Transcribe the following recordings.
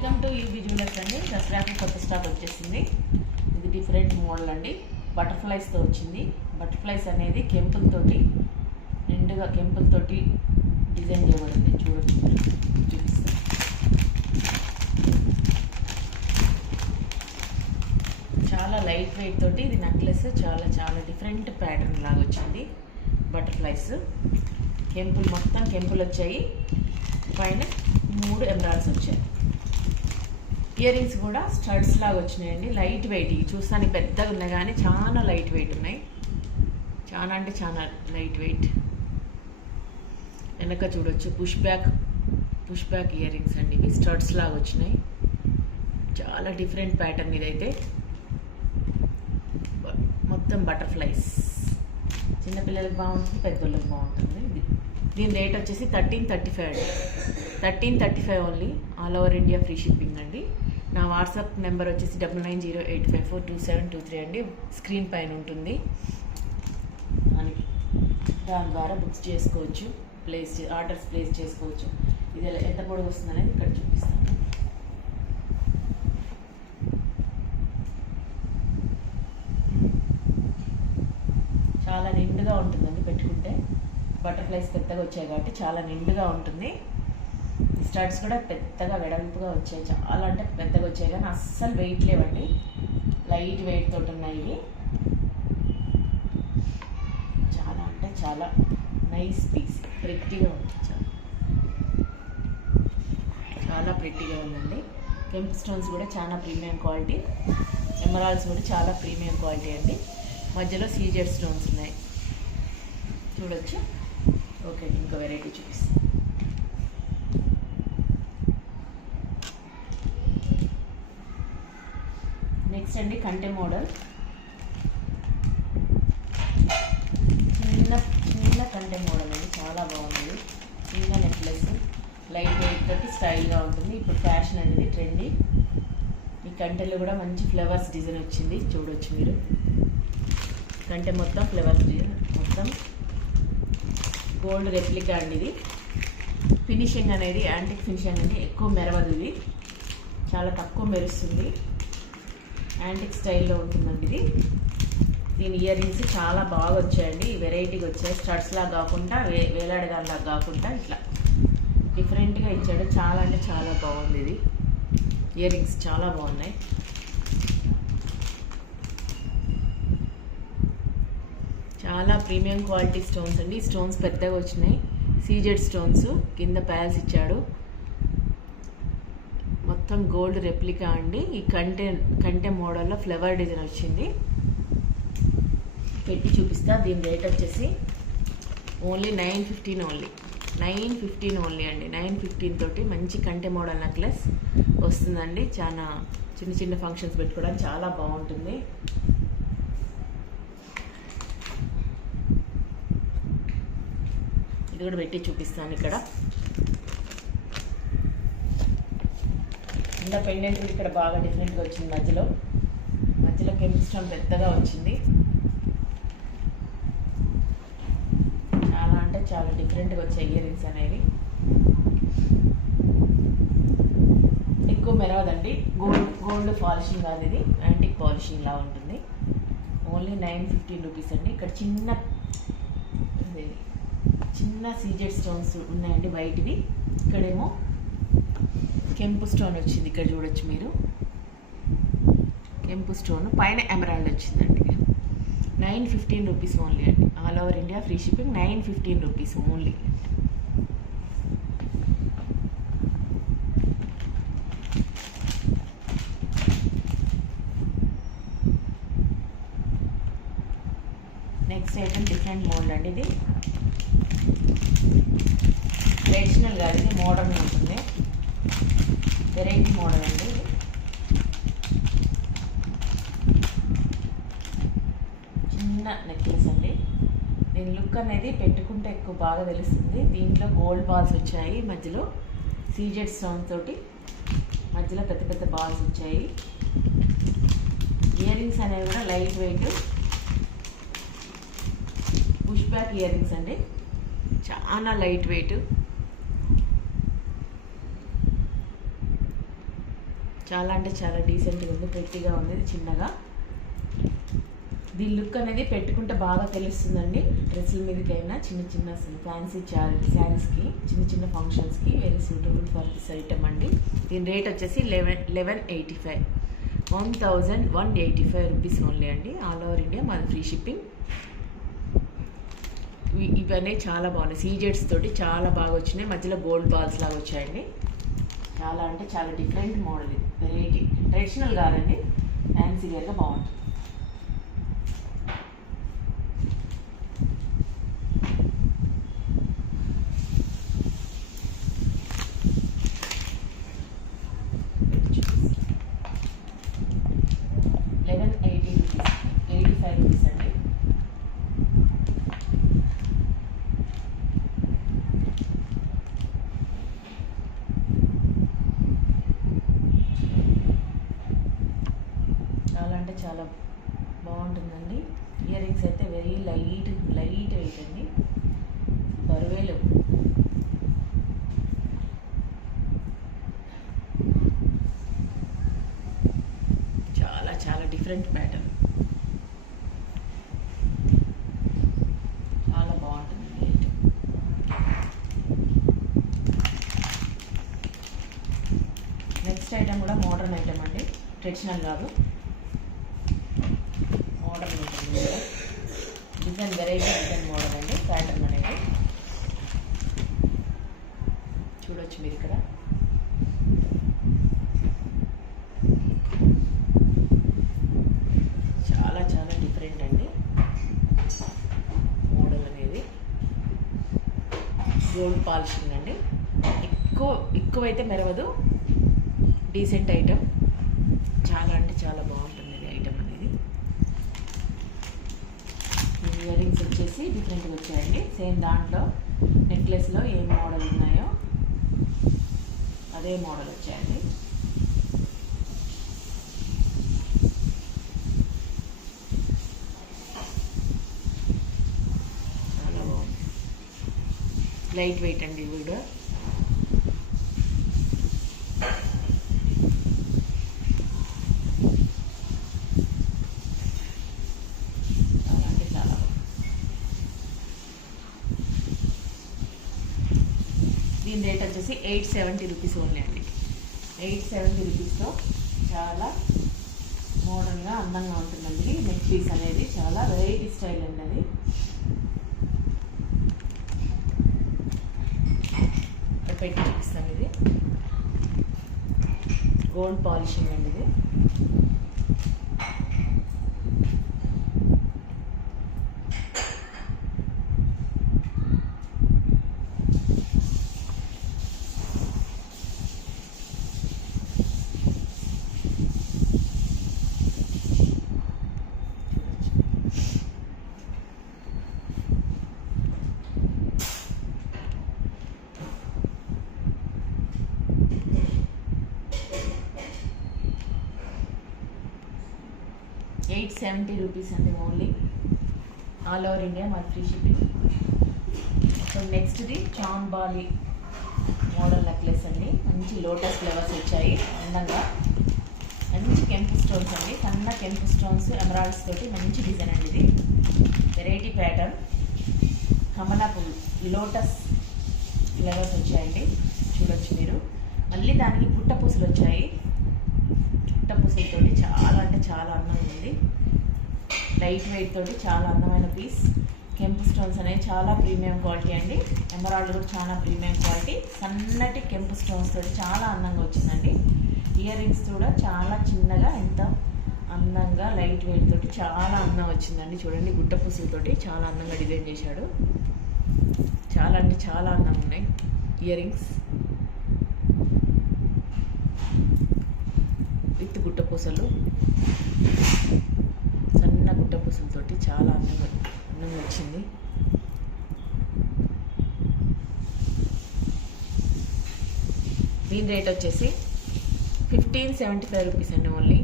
Welcome to UB jewellers అండి. దసరాకి కొత్త స్టాక్ వచ్చేసింది. ఇది డిఫరెంట్ మోడల్ అండి. బటర్ఫ్లైస్తో వచ్చింది. బటర్ఫ్లైస్ అనేది కెంపులతోటి నిండుగా కెంపులతోటి డిజైన్ చేయబడింది. చూడండి, చూపిస్తాను. చాలా లైట్ వెయిట్ తోటి ఇది నెక్లెస్ చాలా చాలా డిఫరెంట్ ప్యాటర్న్ లాగా వచ్చింది. బటర్ఫ్లైస్ కెంపులు మొత్తం కెంపులు వచ్చాయి. పైన 3 ఎమరాల్డ్స్ వచ్చాయి. ఇయర్ రింగ్స్ కూడా స్టడ్స్ లాగా వచ్చినాయండి. లైట్ వెయిట్, ఇవి చూస్తానికి పెద్దగా ఉన్నాయి కానీ చాలా లైట్ వెయిట్ ఉన్నాయి. చాలా అంటే చాలా లైట్ వెయిట్. వెనక చూడొచ్చు పుష్ బ్యాక్ ఇయర్ రింగ్స్ అండి. ఇవి స్టడ్స్ లాగా వచ్చినాయి. చాలా డిఫరెంట్ ప్యాటర్న్ ఇదైతే. మొత్తం బటర్ఫ్లైస్ చిన్నపిల్లలకు బాగుంటుంది, పెద్దోళ్ళకి బాగుంటుంది. దీని రేట్ వచ్చేసి 1335 అండి. 1335 only. All over India free shipping అండి. నా వాట్సాప్ నెంబర్ వచ్చేసి 9908542723 అండి. స్క్రీన్ పైన ఉంటుంది. దాని ద్వారా బుక్స్ చేసుకోవచ్చు, ఆర్డర్స్ ప్లేస్ చేసుకోవచ్చు. ఇది ఎంత పొడవు వస్తుంది అనేది ఇక్కడ చూపిస్తాను. చాలా నిండుగా ఉంటుందండి పెట్టుకుంటే. బటర్ఫ్లైస్ పెద్దగా వచ్చాయి కాబట్టి చాలా నిండుగా ఉంటుంది. స్టడ్స్ కూడా పెద్దగా వెడల్పుగా వచ్చాయి. చాలా అంటే పెద్దగా వచ్చాయి కానీ అస్సలు వెయిట్ లేవండి. లైట్ వెయిట్ తోటి ఉన్నాయి ఇవి. చాలా అంటే చాలా నైస్ పీస్. ప్రెట్టీగా ఉంది. చాలా ప్రెట్టీగా ఉందండి. కెంప్ స్టోన్స్ కూడా చాలా ప్రీమియం క్వాలిటీ. ఎమరాల్డ్స్ కూడా చాలా ప్రీమియం క్వాలిటీ అండి. మధ్యలో సీజెడ్ స్టోన్స్ ఉన్నాయి, చూడొచ్చు. ఓకే, ఇంకో వెరైటీ చూపిస్తాను. నెక్స్ట్ అండి కంటె మోడల్. చిన్న కంటె మోడల్ అండి. చాలా బాగుంది. చిన్న నెక్లెస్ లైట్ వెయిట్ తోటి స్టైల్గా ఉంటుంది. ఇప్పుడు ఫ్యాషన్ అనేది ట్రెండీ. ఈ కంటెలో కూడా మంచి ఫ్లవర్స్ డిజైన్ వచ్చింది, చూడొచ్చు మీరు. కంటె మొత్తం ఫ్లవర్స్ డిజైన్, మొత్తం గోల్డ్ రెప్లికా అండి. ఇది ఫినిషింగ్ అనేది యాంటిక్ ఫినిషింగ్ అండి. ఎక్కువ మెరవదు, ఇది చాలా తక్కువ మెరుస్తుంది. యాంటిక్ స్టైల్లో ఉంటుందండి ఇది. దీని ఇయర్ రింగ్స్ చాలా బాగా వచ్చాయండి. వెరైటీగా వచ్చాయి. స్టడ్స్ లాగా కాకుండా వేలాడగాలా కాకుండా ఇట్లా డిఫరెంట్గా ఇచ్చాడు. చాలా అంటే చాలా బాగుంది. ఇది ఇయర్ రింగ్స్ చాలా బాగున్నాయి. చాలా ప్రీమియం క్వాలిటీ స్టోన్స్ అండి. స్టోన్స్ పెద్దగా వచ్చినాయి. సీజెడ్ స్టోన్స్, కింద ప్యాల్స్ ఇచ్చాడు. మొత్తం గోల్డ్ రెప్లికా అండి. ఈ కంటె మోడల్లో ఫ్లవర్ డిజైన్ వచ్చింది. పెట్టి చూపిస్తా. దీని రేట్ వచ్చేసి ఓన్లీ 915 ఓన్లీ. 915 ఓన్లీ అండి. 915 తోటి మంచి కంటె మోడల్ నెక్లెస్ వస్తుందండి. చాలా చిన్న చిన్న ఫంక్షన్స్ పెట్టుకోవడానికి చాలా బాగుంటుంది. ఇది కూడా పెట్టి చూపిస్తాను. ఇక్కడ కింద పెండెంట్ ఇక్కడ బాగా డిఫరెంట్గా వచ్చింది. మధ్యలో కెంప్ స్టోన్ పెద్దగా వచ్చింది. చాలా అంటే చాలా డిఫరెంట్గా వచ్చాయి ఇయర్ రింగ్స్ అనేవి. ఎక్కువ మెరవదండి. గోల్డ్ పాలిషింగ్ కాదు, ఇది యాంటిక్ పాలిషింగ్ లా ఉంటుంది. ఓన్లీ 915 రూపీస్ అండి. ఇక్కడ చిన్న సీజెడ్ స్టోన్స్ ఉన్నాయండి వైట్వి. ఇక్కడేమో కెంపు స్టోన్ వచ్చింది. ఇక్కడ చూడొచ్చు మీరు. కెంపు స్టోన్ పైన ఎమరాల్డ్ వచ్చిందండి. 915 రూపీస్ ఓన్లీ అండి. All over India free shipping. 915 rupees only. Next item different model అండి. ఇది ట్రెడిషనల్ కాదు, ఇది మోడర్న్ ఉంటుంది. వెరైటీ మోడల్ అండి. ఇది చిన్న నెక్లెస్ అండి. దీని లుక్ అనేది పెట్టుకుంటే ఎక్కువ బాగా తెలుస్తుంది. దీంట్లో గోల్డ్ బాల్స్ వచ్చాయి. మధ్యలో సీజెడ్ స్టోన్ తోటి మధ్యలో పెద్ద పెద్ద బాల్స్ వచ్చాయి. ఇయర్ రింగ్స్ అనేవి కూడా light weight push back ear rings అండి. చాలా లైట్ వెయిట్. చాలా అంటే చాలా డీసెంట్గా ఉంది, ప్రెట్టీగా ఉంది, చిన్నగా. దీని లుక్ అనేది పెట్టుకుంటే బాగా తెలుస్తుందండి. డ్రెస్సుల మీదకైనా చిన్న చిన్న ఫ్యాన్సీ శారీస్కి, చిన్న చిన్న ఫంక్షన్స్కి very suitable for this item అండి. దీని రేట్ వచ్చేసి 1185 1185 రూపీస్ ఓన్లీ అండి. ఆల్ ఓవర్ ఇండియా మాది ఫ్రీ షిప్పింగ్. ఇవన్నీ చాలా బాగున్నాయి, సీజెడ్స్ తోటి చాలా బాగా వచ్చినాయి, మధ్యలో గోల్డ్ బాల్స్ లాగా వచ్చాయండి. చాలా అంటే చాలా డిఫరెంట్ మోడల్, ఇది వెరైటీ, ట్రెడిషనల్ కాదండి, ఫ్యాన్సీ వేర్గా బాగుంటుంది. చాలా బాగుంటుందండి. ఇయర్ రింగ్స్ అయితే వెరీ లైట్ వెయిట్ అండి, బరువేలు. చాలా చాలా డిఫరెంట్ ప్యాటర్న్, చాలా బాగుంటుంది ఐటమ్. నెక్స్ట్ ఐటమ్ కూడా మోడర్న్ ఐటమ్ అండి, ట్రెడిషనల్ కాదు, మోడర్న్ ఉంటుంది. డిజైన్ వెరైటీ డిజైన్ మోడల్ అండి. ప్యాటర్న్ అనేది చూడొచ్చు మీరు ఇక్కడ. చాలా చాలా డిఫరెంట్ అండి మోడల్ అనేది. గోల్డ్ పాలిషింగ్ అండి, ఎక్కువైతే మెరవదు, డీసెంట్ ఐటమ్. చాలా అంటే చాలా బాగుంటుంది ఇది ఐటమ్ అనేది. ఇయర్ రింగ్స్ వచ్చేసి డిఫరెంట్గా వచ్చాయండి. సేమ్ దాంట్లో నెక్లెస్లో ఏ మోడల్ ఉన్నాయో అదే మోడల్ వచ్చాయండి. చాలా బాగుంది, లైట్ వెయిట్ అండి ఇవి కూడా. దీని రేట్ వచ్చేసి 870 రూపీస్ ఓన్లీ అండి. 870 రూపీస్తో చాలా మోడర్న్గా అందంగా ఉంటుందండి. నెక్ పీస్ అనేది చాలా వెరైటీ స్టైల్ అండి అది. పెట్టి చూపిస్తాను, ఇది గోల్డ్ పాలిషింగ్ అండి. ఇది $870 రూపీస్ అండి ఓన్లీ, ఆల్ ఓవర్ ఇండియా మాది ఫ్రీ షిప్పింగ్. సో నెక్స్ట్ది చాంబాలి మోడల్ నెక్లెస్ అండి. మంచి లోటస్ ఫ్లవర్స్ వచ్చాయి, అందంగా మంచి కెంపు స్టోన్స్ అండి, సన్న కెంపు స్టోన్స్ ఎమరాల్డ్స్ తోటి మంచి డిజైన్ అండి. ఇది వెరైటీ ప్యాటర్న్, కమలా పువ్వు లోటస్ ఫ్లవర్స్ వచ్చాయండి, చూడొచ్చు మీరు. మళ్ళీ దానికి పుట్ట పూసలు వచ్చాయి, పుట్ట పూసలతోటి చాలా అంటే చాలా అందంగా ఉంది. లైట్ వెయిట్ తోటి చాలా అందమైన పీస్. కెంపు స్టోన్స్ అనేవి చాలా ప్రీమియం క్వాలిటీ అండి. ఎమరాల్డ్ కూడా చాలా ప్రీమియం క్వాలిటీ. సన్నటి కెంపు స్టోన్స్ తోటి చాలా అందంగా వచ్చిందండి. ఇయర్ రింగ్స్ కూడా చాలా చిన్నగా ఎంత అందంగా లైట్ వెయిట్ తోటి చాలా అందం వచ్చిందండి. చూడండి, గుట్ట పూసలతోటి చాలా అందంగా డిజైన్ చేశాడు. చాలా అంటే చాలా అందంగా ఉన్నాయి ఇయర్ రింగ్స్ విత్ గుట్ట పూసలు, సన్న గుట్ట పూసలతోటి చాలా అందంగా వచ్చింది. దీని రేట్ వచ్చేసి 1575 రూపీస్ అండి ఓన్లీ.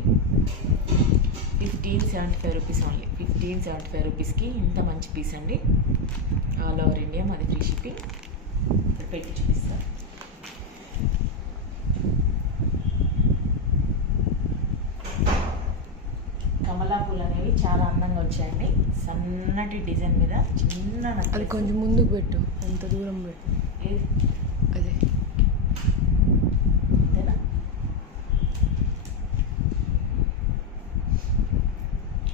1575 rupees only. 1575 రూపీస్కి ఇంత మంచి పీస్ అండి. ఆల్ ఓవర్ ఇండియా మాది ఫ్రీ షిప్పింగ్. పెట్టి చూపిస్తాను. పర్పుల్ అనేవి చాలా అందంగా వచ్చాయండి. సన్నటి డిజైన్ మీద చిన్న అది కొంచెం ముందుకు పెట్టు, ఎంత దూరం పెట్టు. అదే అంతేనా?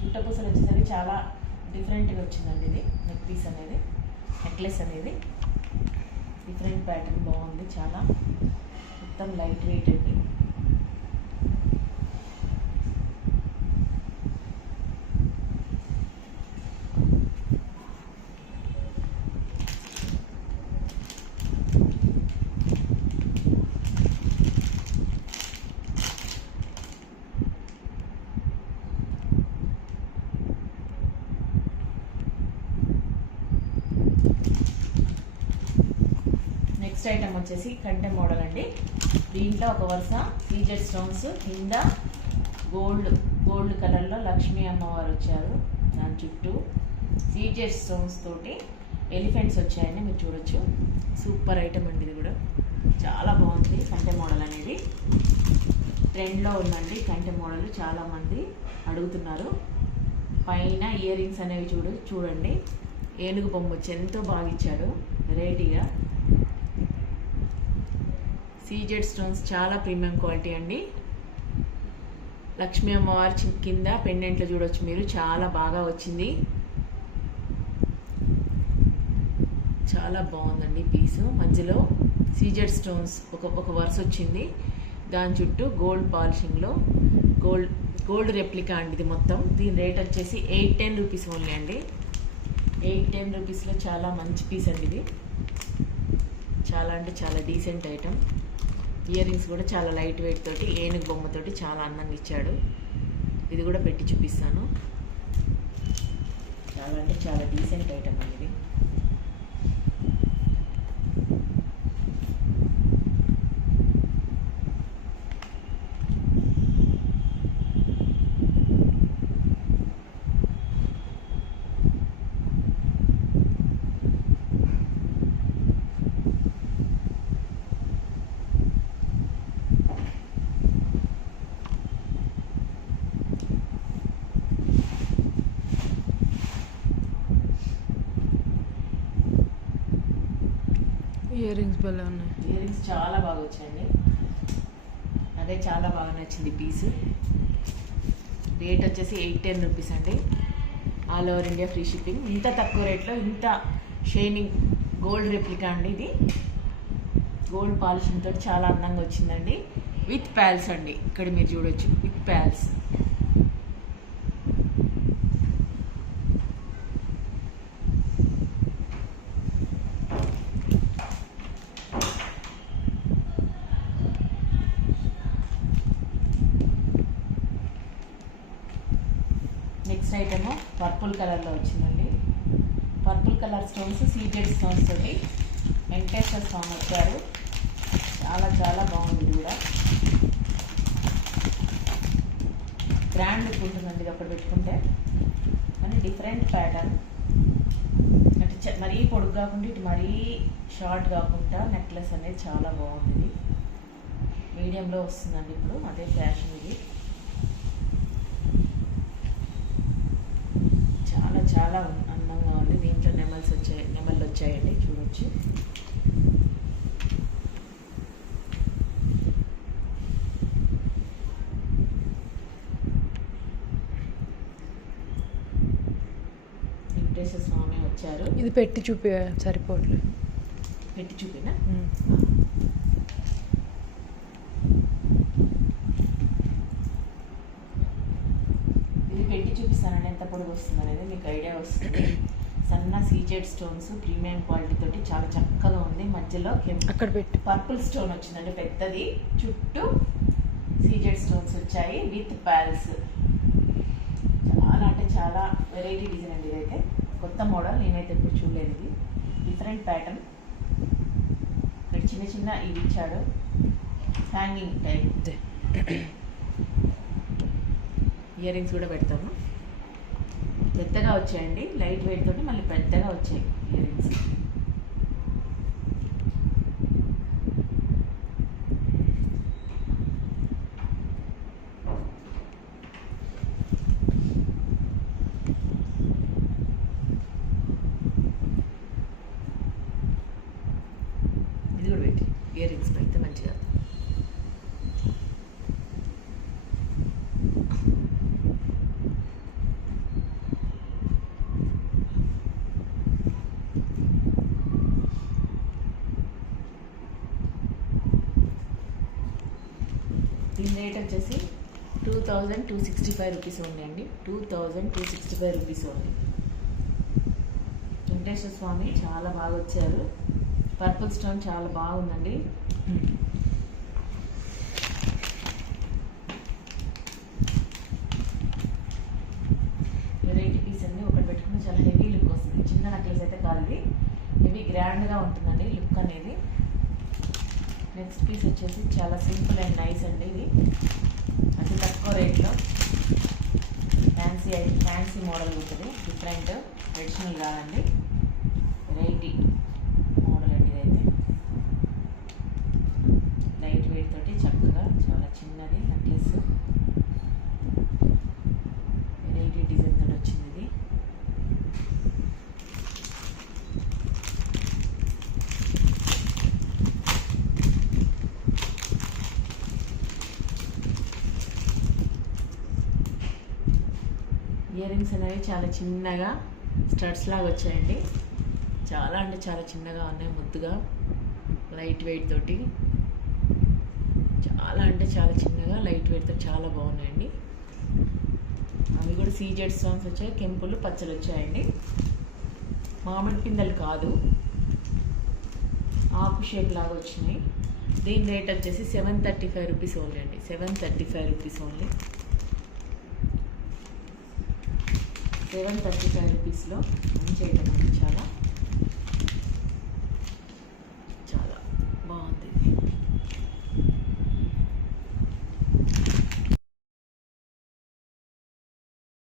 గుట్టపూసలు వచ్చేసరికి చాలా డిఫరెంట్గా వచ్చిందండి. ఇది నెక్ పీస్ అనేది, నెక్లెస్ అనేది డిఫరెంట్ ప్యాటర్న్ బాగుంది. చాలా మొత్తం లైట్ వెయిట్ అండి. నెక్స్ట్ ఐటమ్ వచ్చేసి కంటె మోడల్ అండి. దీంట్లో ఒక వరుస సీజెడ్ స్టోన్స్, కింద గోల్డ్ కలర్లో లక్ష్మీ అమ్మవారు వచ్చారు. దాని చుట్టూ సీజెడ్ స్టోన్స్ తోటి ఎలిఫెంట్స్ వచ్చాయని మీరు చూడొచ్చు. సూపర్ ఐటమ్ అండి. ఇది కూడా చాలా బాగుంది. కంటె మోడల్ అనేది ట్రెండ్లో ఉందండి. కంటె మోడల్ చాలామంది అడుగుతున్నారు. పైన ఇయర్ రింగ్స్ అనేవి చూడండి. ఏనుగు బొమ్మ వచ్చి ఎంతో బాగా ఇచ్చాడు, వెరైటీగా. సీజెడ్ స్టోన్స్ చాలా ప్రీమియం క్వాలిటీ అండి. లక్ష్మీ అమ్మవారి కింద పెండెంట్లు చూడొచ్చు మీరు, చాలా బాగా వచ్చింది. చాలా బాగుందండి పీసు. మధ్యలో సీజెడ్ స్టోన్స్ ఒక వరుస వచ్చింది. దాని చుట్టూ గోల్డ్ పాలిషింగ్లో గోల్డ్ రెప్లికా అండి ఇది మొత్తం. దీని రేట్ వచ్చేసి 810 రూపీస్ ఓన్లీ అండి. 810 రూపీస్లో చాలా మంచి పీస్ అండి ఇది. చాలా అంటే చాలా డీసెంట్ ఐటమ్. ఇయర్ రింగ్స్ కూడా చాలా లైట్ వెయిట్ తోటి, ఏనుగు బొమ్మతోటి చాలా అందంగా ఇచ్చాడు. ఇది కూడా పెట్టి చూపిస్తాను. చాలా అంటే చాలా డీసెంట్ ఐటమ్ అండి ఇది. ఇయర్ రింగ్స్ భలే ఉన్నాయి. ఇయర్ రింగ్స్ చాలా బాగా వచ్చాయండి. అదే చాలా బాగా నచ్చింది పీస్. రేట్ వచ్చేసి 810 రూపీస్ అండి. All over India free shipping. ఇంత తక్కువ రేట్లో ఇంత షైనింగ్ గోల్డ్ రెప్లికా అండి. ఇది గోల్డ్ పాలిషింగ్ తోటి చాలా అందంగా వచ్చిందండి. విత్ ప్యాల్స్ అండి. ఇక్కడ మీరు చూడొచ్చు, విత్ ప్యాల్స్. నెక్స్ట్ ఐటమ్ పర్పుల్ కలర్లో వచ్చిందండి. Purple colour stones, CZ stones తోటి వెంకటేశ్వర స్వామి వచ్చారు. చాలా చాలా బాగుంది. ఇది కూడా గ్రాండ్ లుక్ ఉంటుందండి ఇది ఒకటి పెట్టుకుంటే. కానీ డిఫరెంట్ ప్యాటర్న్, అంటే మరీ పొడుగు కాకుండా ఇటు మరీ షార్ట్ కాకుండా నెక్లెస్ అనేది చాలా బాగుంది. మీడియంలో వస్తుందండి ఇప్పుడు, అదే ఫ్యాషన్ ఇది. చాలా చాలా అందంగా ఉంది. దీంట్లో నెమళ్ళు వచ్చాయండి, చూడొచ్చు. వెంకటేశ్వర స్వామి వచ్చారు. ఇది పెట్టి చూపి సరిపోవట్లేదు. పెట్టి చూపినా? ఇది పెట్టి చూపిస్తానండి ఎంత పొడుగు వస్తుంది అనేది మీకు ఐడియా వస్తుంది. సన్న సీజెడ్ స్టోన్స్ ప్రీమియం క్వాలిటీ తోటి చాలా చక్కగా ఉంది. మధ్యలో అక్కడ పెట్టి పర్పుల్ స్టోన్ వచ్చిందండి పెద్దది. చుట్టూ సీజెడ్ స్టోన్స్ వచ్చాయి విత్ ప్యాల్స్. చాలా అంటే చాలా వెరైటీ డిజైన్ అండి. ఇదైతే కొత్త మోడల్, నేనైతే ఎప్పుడు చూడలేదు. ఇది డిఫరెంట్ ప్యాటర్న్. ఇక్కడ చిన్న చిన్న ఇవి ఇచ్చాడు, హ్యాంగింగ్ టైప్. ఇయర్ రింగ్స్ కూడా పెడతాము. పెద్దగా వచ్చాయండి, లైట్ వెయిట్ తోటి మళ్ళీ పెద్దగా వచ్చాయి ఇయర్ రింగ్స్. ఇయర్ రింగ్స్ పెడితే మంచిగా. దీని రేట్ వచ్చేసి 2265 రూపీస్ ఓన్లీ అండి. 2265 రూపీస్ ఓన్లీ. వెంకటేశ్వర స్వామి చాలా బాగా వచ్చారు. పర్పుల్ స్టోన్ చాలా బాగుందండి. వెరైటీ పీస్ అండి. ఒకటి పెట్టుకుని చాలా హెవీ లుక్ వస్తుంది. చిన్న నెక్లెస్ అయితే కాదు, ఇది హెవీ గ్రాండ్గా ఉంటుందండి లుక్ అనేది. నెక్స్ట్ పీస్ వచ్చేసి చాలా సింపుల్ అండ్ నైస్ అండి. ఇది అతి తక్కువ రేట్లో ఫ్యాన్సీ మోడల్ ఉంటుంది. డిఫరెంట్ ట్రెడిషనల్ కాదండి, వెరైటీ మోడల్ అండి. ఇదైతే లైట్ వెయిట్ తోటి చక్కగా చాలా చిన్నది నెక్లెస్, వెరైటీ డిజైన్ తోటి వచ్చింది ఇది. ఇయర్ రింగ్స్ అనేవి చాలా చిన్నగా స్టడ్స్ లాగా వచ్చాయండి. చాలా అంటే చాలా చిన్నగా ఉన్నాయి, ముద్దుగా లైట్ వెయిట్ తోటి. చాలా అంటే చాలా చిన్నగా లైట్ వెయిట్ తోటి చాలా బాగున్నాయండి. అవి కూడా సీజెడ్ స్టోన్స్ వచ్చాయి, కెంపులు పచ్చలు వచ్చాయండి. మామిడి పిందెలు కాదు, ఆకు షేప్ లాగా వచ్చినాయి. దీని రేట్ వచ్చేసి 735 రూపీస్ ఓన్లీ అండి. 735 రూపీస్ ఓన్లీ. 735 రూపీస్లో మంచి ఐటమ్ అండి చాలా.